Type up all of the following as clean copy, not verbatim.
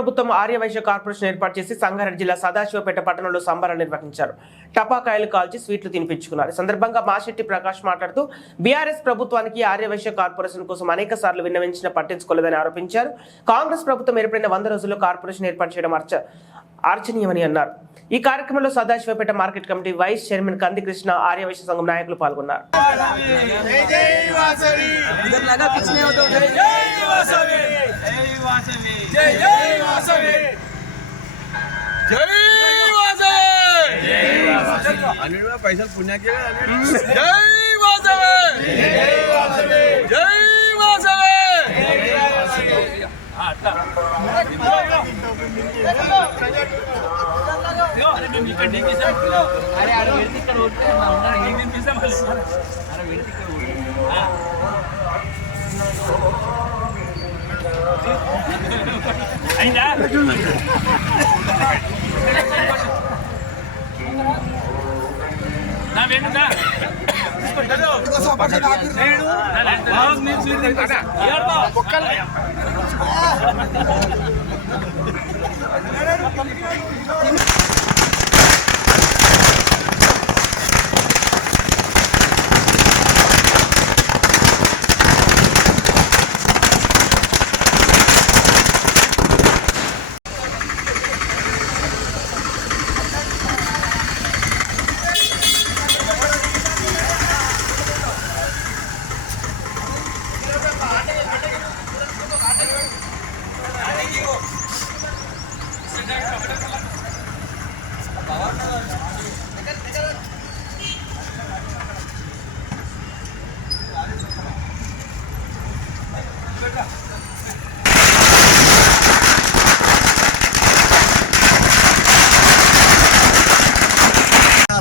ప్రభుత్వం ఆర్యవైశ్య కార్పొరేషన్ ఏర్పాటు చేసి సంగారెడ్డి జిల్లా సదాశివపేట పట్టణంలో సంబరాలు నిర్వహించారు. టపాకాయలు కాల్చి స్వీట్లు తినిపించుకున్నారు. ఈ సందర్భంగా మాశెట్టి ప్రకాష్ మాట్లాడుతూ బీఆర్ఎస్ ప్రభుత్వానికి ఆర్యవైశ్య కార్పొరేషన్ కోసం అనేక సార్లు విన్నవించినా పట్టించుకోలేదని ఆరోపించారు. కాంగ్రెస్ ప్రభుత్వం ఏర్పడిన 100 రోజుల్లో కార్పొరేషన్ ఏర్పాటు చేయడం ఆర్చనీయమని అన్నారు. ఈ కార్యక్రమంలో Sadashivapeta market committee vice chairman Kandi Krishna, Aryavysya సంఘం నాయకులు పాల్గొన్నారు. पैसा पुण्या के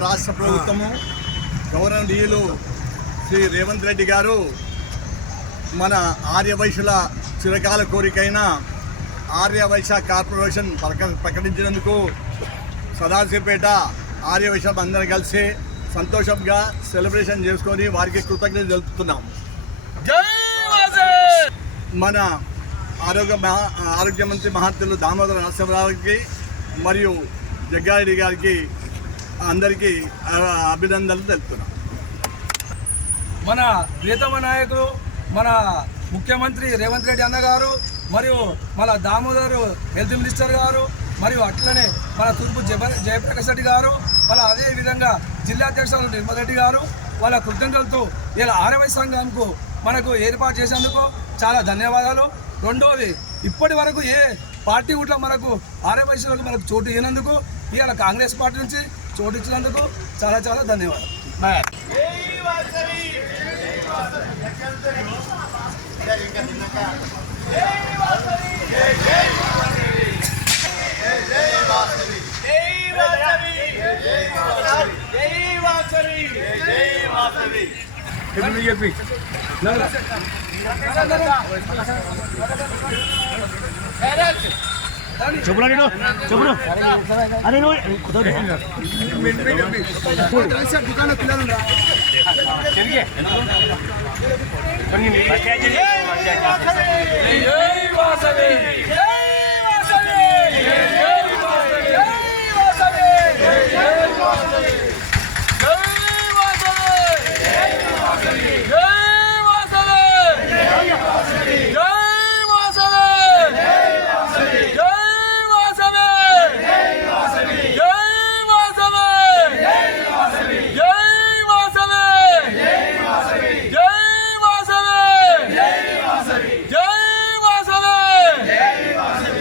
రాష్ట్ర ప్రభుత్వము గౌరవనీయులు శ్రీ రేవంత్ రెడ్డి గారు మన ఆర్యవైశ్యుల చిరకాల కోరికైన ఆర్యవైశ్య కార్పొరేషన్ ప్రకటించినందుకు సదాశివపేట ఆర్యవైశ్యం అందరూ కలిసి సంతోషంగా సెలబ్రేషన్ చేసుకొని వారికి కృతజ్ఞతలు తెలుపుతున్నాం. మన ఆరోగ్య మంత్రి మహాత్ములు దామోదర నరసింహరావుకి మరియు జగ్గారెడ్డి గారికి అందరికీ అభినందనలు తెలుపుతున్నాం. మన ప్రియతమ నాయకులు మన ముఖ్యమంత్రి రేవంత్ రెడ్డి అన్నగారు మరియు మన దామోదర్ హెల్త్ మినిస్టర్ గారు మరియు అట్లనే మన తూర్పు జయప్రకాష్ రెడ్డి గారు వాళ్ళ అదేవిధంగా జిల్లా అధ్యక్షులు నిర్మల్ రెడ్డి గారు వాళ్ళ కృతజ్ఞతలతో ఇలా ఆర్యవైశ్య సంఘంకు మనకు ఏర్పాటు చేసేందుకు చాలా ధన్యవాదాలు. రెండోది, ఇప్పటి వరకు ఏ పార్టీ కూడా మనకు ఆర్యవైశ్యులకు మనకు చోటు ఇవ్వనందుకు ఇవాళ కాంగ్రెస్ పార్టీ నుంచి చోటు ఇచ్చినందుకు చాలా చాలా ధన్యవాదాలు. అరే